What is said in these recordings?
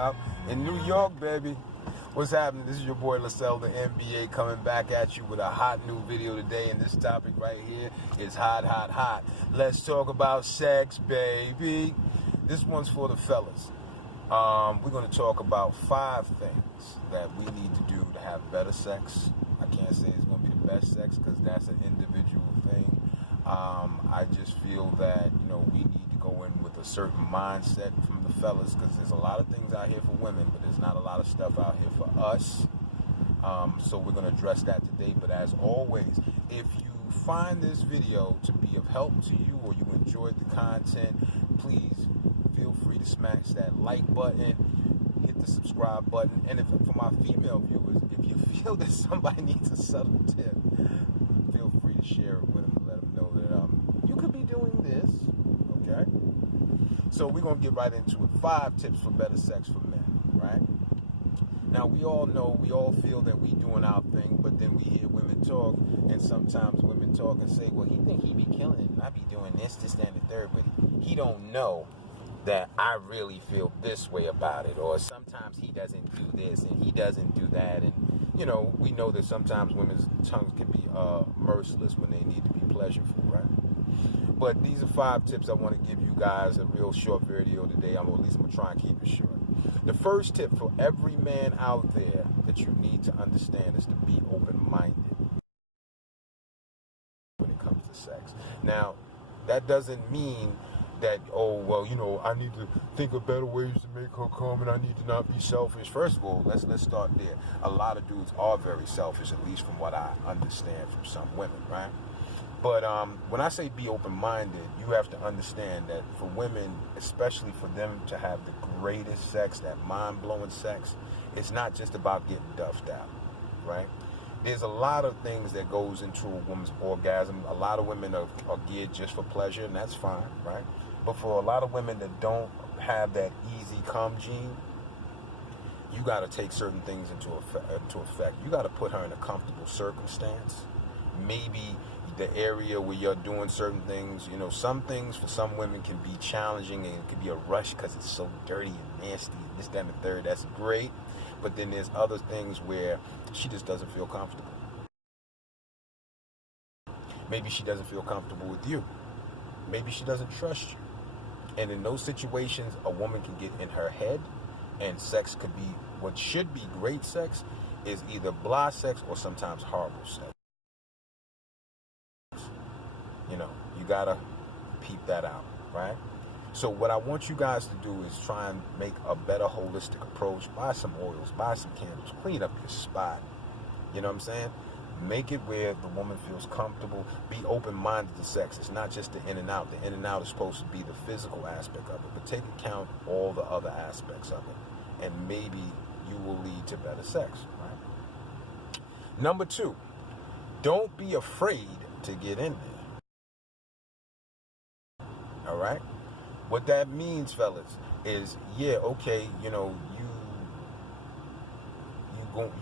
about. In New York, baby. What's happening? This is your boy Lascel, the M.B.A, coming back at you with a hot new video today. And this topic right here is hot, hot, hot. Let's talk about sex, baby. This one's for the fellas. We're going to talk about 5 things that we need to do to have better sex. I can't say it's going to be the best sex because that's an individual thing. I just feel that, we need to go in with a certain mindset from the fellas because there's a lot of things out here for women, but there's not a lot of stuff out here for us. So we're going to address that today. But as always, if you find this video to be of help to you or you enjoyed the content, please feel free to smash that like button, hit the subscribe button, and for my female viewers, if you feel that somebody needs a subtle tip, feel free to share it with them. Let them know that you could be doing this, okay? So we're going to get right into it. 5 tips for better sex for men, right? Now, we all know, we all feel that we doing our thing, but then we hear women talk, and sometimes women talk and say, well, he think he be killing it, and I be doing this, and the third, but he don't know that I really feel this way about it, or sometimes he doesn't do this, and he doesn't do that, and, we know that sometimes women's tongues can be merciless when they need to be pleasureful, right? But these are 5 tips I want to give you guys, a real short video today. At least I'm going to try and keep it short. The first tip for every man out there that you need to understand is to be open-minded when it comes to sex. Now, that doesn't mean that, I need to think of better ways to make her come and I need to not be selfish. First of all, let's start there. A lot of dudes are very selfish, at least from what I understand from some women, right? But when I say be open-minded, you have to understand that for women, especially for them to have the greatest sex, that mind-blowing sex, it's not just about getting duffed out, right? There's a lot of things that goes into a woman's orgasm. A lot of women are geared just for pleasure, and that's fine, right? But for a lot of women that don't have that easy come gene, you got to take certain things into effect. You got to put her in a comfortable circumstance. Maybe the area where you're doing certain things, some things for some women can be challenging and it can be a rush because it's so dirty and nasty and this, that, and the third. That's great. But then there's other things where she just doesn't feel comfortable. Maybe she doesn't feel comfortable with you. Maybe she doesn't trust you. And in those situations, a woman can get in her head, and sex could be, what should be great sex is either blah sex or sometimes horrible sex. You gotta peep that out, right? So what I want you guys to do is try and make a better holistic approach. Buy some oils, buy some candles, clean up your spot. You know what I'm saying? Make it where the woman feels comfortable. Be open-minded to sex. It's not just the in and out. The in and out is supposed to be the physical aspect of it, but take account all the other aspects of it, and maybe you will lead to better sex, right? Number 2, don't be afraid to get in there. All right? What that means, fellas, is, yeah, okay, you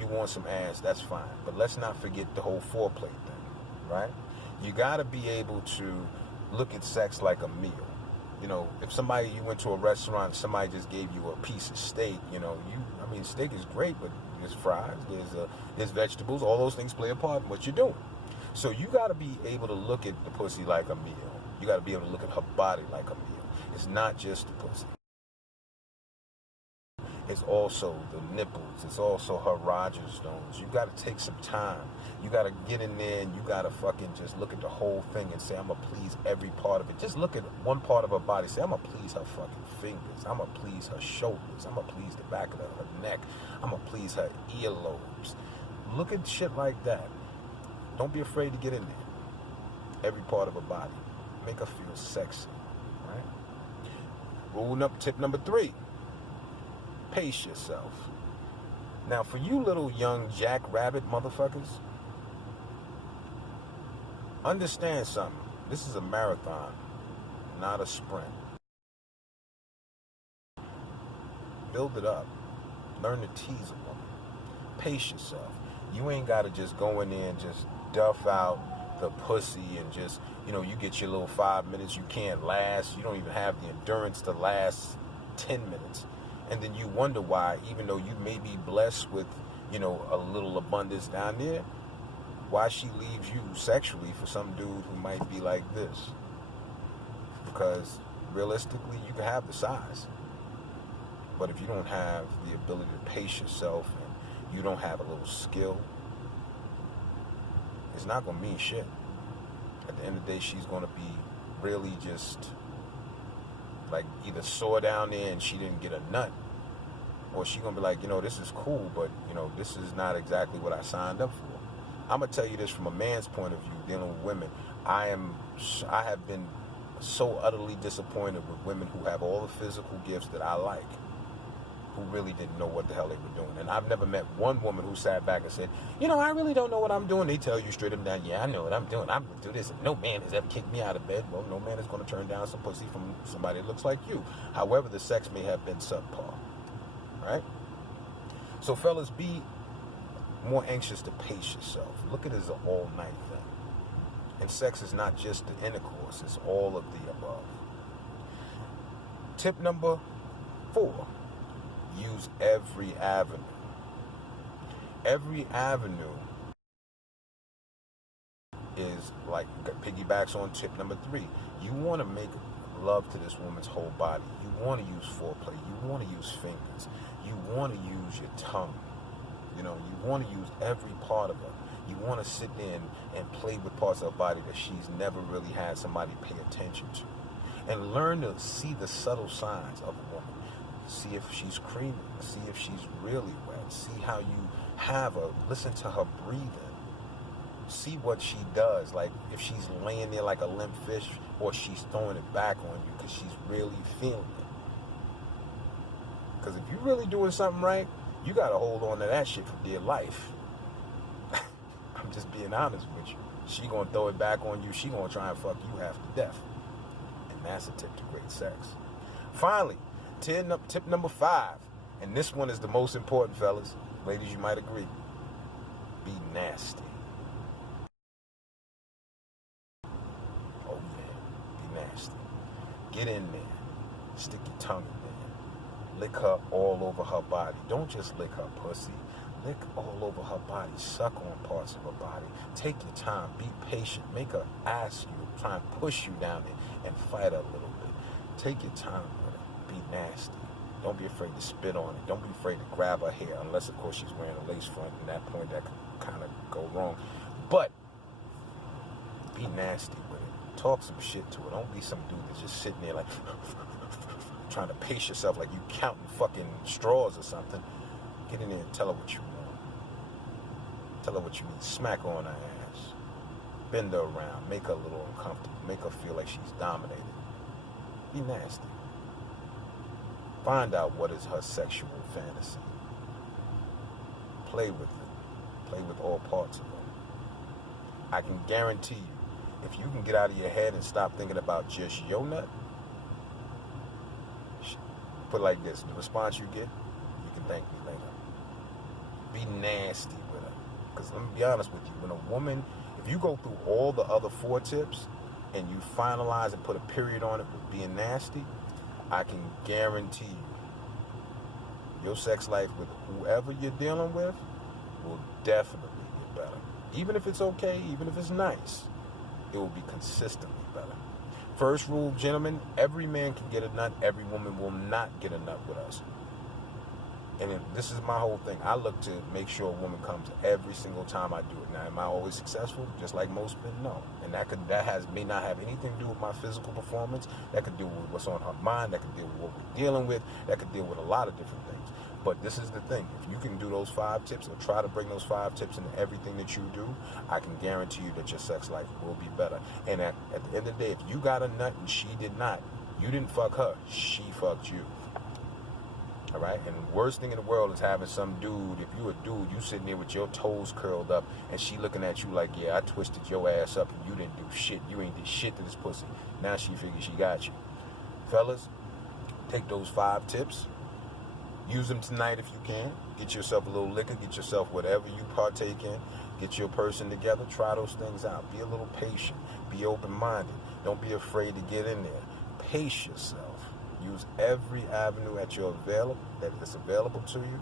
want some ass, that's fine. But let's not forget the whole foreplay thing, right? You got to be able to look at sex like a meal. If you went to a restaurant, somebody just gave you a piece of steak, steak is great, but there's fries, there's vegetables, all those things play a part in what you're doing. So you got to be able to look at the pussy like a meal. You got to be able to look at her body like a meal. It's not just the pussy. It's also the nipples. It's also her Roger Stones. You got to take some time. You got to get in there and you got to fucking just look at the whole thing and say, I'm going to please every part of it. Just look at one part of her body. Say, I'm going to please her fucking fingers. I'm going to please her shoulders. I'm going to please the back of her neck. I'm going to please her earlobes. Look at shit like that. Don't be afraid to get in there. Every part of her body. Make her feel sexy, right? Tip number 3. Pace yourself. Now, for you little young jackrabbit motherfuckers, understand something. This is a marathon, not a sprint. Build it up. Learn to tease a woman. Pace yourself. You ain't got to just go in there and just duff out the pussy and just, you get your little 5 minutes. You can't last. You don't even have the endurance to last 10 minutes. And then you wonder why, even though you may be blessed with, you know, a little abundance down there, why she leaves you sexually for some dude who might be like this. Because realistically, you can have the size. But if you don't have the ability to pace yourself and you don't have a little skill, it's not going to mean shit. At the end of the day, she's going to be really just like either sore down there and she didn't get a nut, or she going to be like, you know, this is cool, but, you know, this is not exactly what I signed up for. I'm going to tell you this from a man's point of view, dealing with women. I have been so utterly disappointed with women who have all the physical gifts that I like, who really didn't know what the hell they were doing. And I've never met one woman who sat back and said, you know, I really don't know what I'm doing. They tell you straight up and down, yeah, I know what I'm doing. I'm going to do this. And no man has ever kicked me out of bed. Well, no man is going to turn down some pussy from somebody that looks like you. However, the sex may have been subpar. Right? So, fellas, be more anxious to pace yourself. Look at it as an all-night thing. And sex is not just the intercourse. It's all of the above. Tip number 4. Use every avenue. Every avenue is like piggybacks on tip number 3. You want to make love to this woman's whole body. You want to use foreplay. You want to use fingers. You want to use your tongue. You know, you want to use every part of her. You want to sit there and play with parts of her body that she's never really had somebody pay attention to. And learn to see the subtle signs of a woman. See if she's creaming. See if she's really wet. See how you have her. Listen to her breathing. See what she does. Like if she's laying there like a limp fish, or she's throwing it back on you because she's really feeling it. Because if you're really doing something right, you got to hold on to that shit for dear life. I'm just being honest with you. She going to throw it back on you. She going to try and fuck you half to death. And that's a tip to great sex. Finally, tip number 5. And this one is the most important, fellas. Ladies, you might agree. Be nasty. Oh, yeah. Be nasty. Get in there. Stick your tongue in there. Lick her all over her body. Don't just lick her pussy. Lick all over her body. Suck on parts of her body. Take your time. Be patient. Make her ask you. Try and push you down there and fight her a little bit. Take your time with her. Be nasty. Don't be afraid to spit on it. Don't be afraid to grab her hair. Unless, of course, she's wearing a lace front. And at that point, that could kind of go wrong. But be nasty with it. Talk some shit to her. Don't be some dude that's just sitting there like trying to pace yourself like you counting fucking straws or something. Get in there and tell her what you want. Tell her what you need. Smack her on her ass. Bend her around. Make her a little uncomfortable. Make her feel like she's dominated. Be nasty. Find out what is her sexual fantasy. Play with it. Play with all parts of her. I can guarantee you, if you can get out of your head and stop thinking about just your nut, put it like this, the response you get, you can thank me later. Be nasty with her. Because let me be honest with you, when a woman, if you go through all the other 4 tips and you finalize and put a period on it with being nasty, I can guarantee you your sex life with whoever you're dealing with will definitely get better. Even if it's okay, even if it's nice, it will be consistently better. First rule, gentlemen, every man can get a nut. Every woman will not get a nut with us. And this is my whole thing. I look to make sure a woman comes every single time I do it. Now, am I always successful? Just like most men? No. And that may not have anything to do with my physical performance. That could deal with what's on her mind. That could deal with what we're dealing with. That could deal with a lot of different things. But this is the thing. If you can do those 5 tips or try to bring those 5 tips into everything that you do, I can guarantee you that your sex life will be better. And at the end of the day, if you got a nut and she did not, you didn't fuck her. She fucked you. All right? And the worst thing in the world is having some dude, if you a dude, you sitting there with your toes curled up and she looking at you like, yeah, I twisted your ass up and you didn't do shit. You ain't did shit to this pussy. Now she figures she got you. Fellas, take those 5 tips. Use them tonight if you can. Get yourself a little liquor. Get yourself whatever you partake in. Get your person together. Try those things out. Be a little patient. Be open-minded. Don't be afraid to get in there. Pace yourself. Use every avenue that is available to you.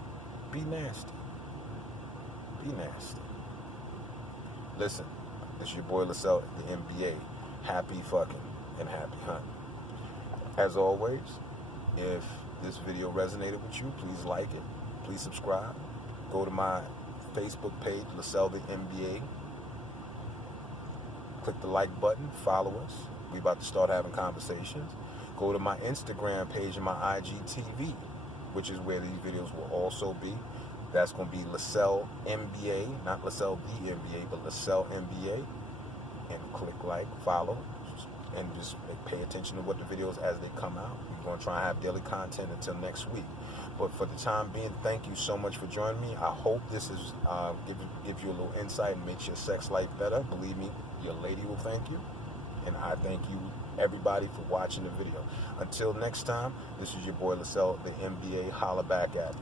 Be nasty. Be nasty. Listen, this is your boy Lascel, the M.B.A. Happy fucking and happy hunting. As always, if this video resonated with you, please like it. Please subscribe. Go to my Facebook page, Lascel the M.B.A. Click the like button. Follow us. We about to start having conversations. Go to my Instagram page and my IGTV, which is where these videos will also be. That's going to be Lascel M.B.A., not Lascel the M.B.A., but Lascel M.B.A. And click like, follow, and just pay attention to what the videos as they come out. We're going to try and have daily content until next week. But for the time being, thank you so much for joining me. I hope this is give you a little insight and makes your sex life better. Believe me, your lady will thank you. And I thank you, everybody, for watching the video. Until next time, this is your boy Lascel, the M.B.A. Holla back at me.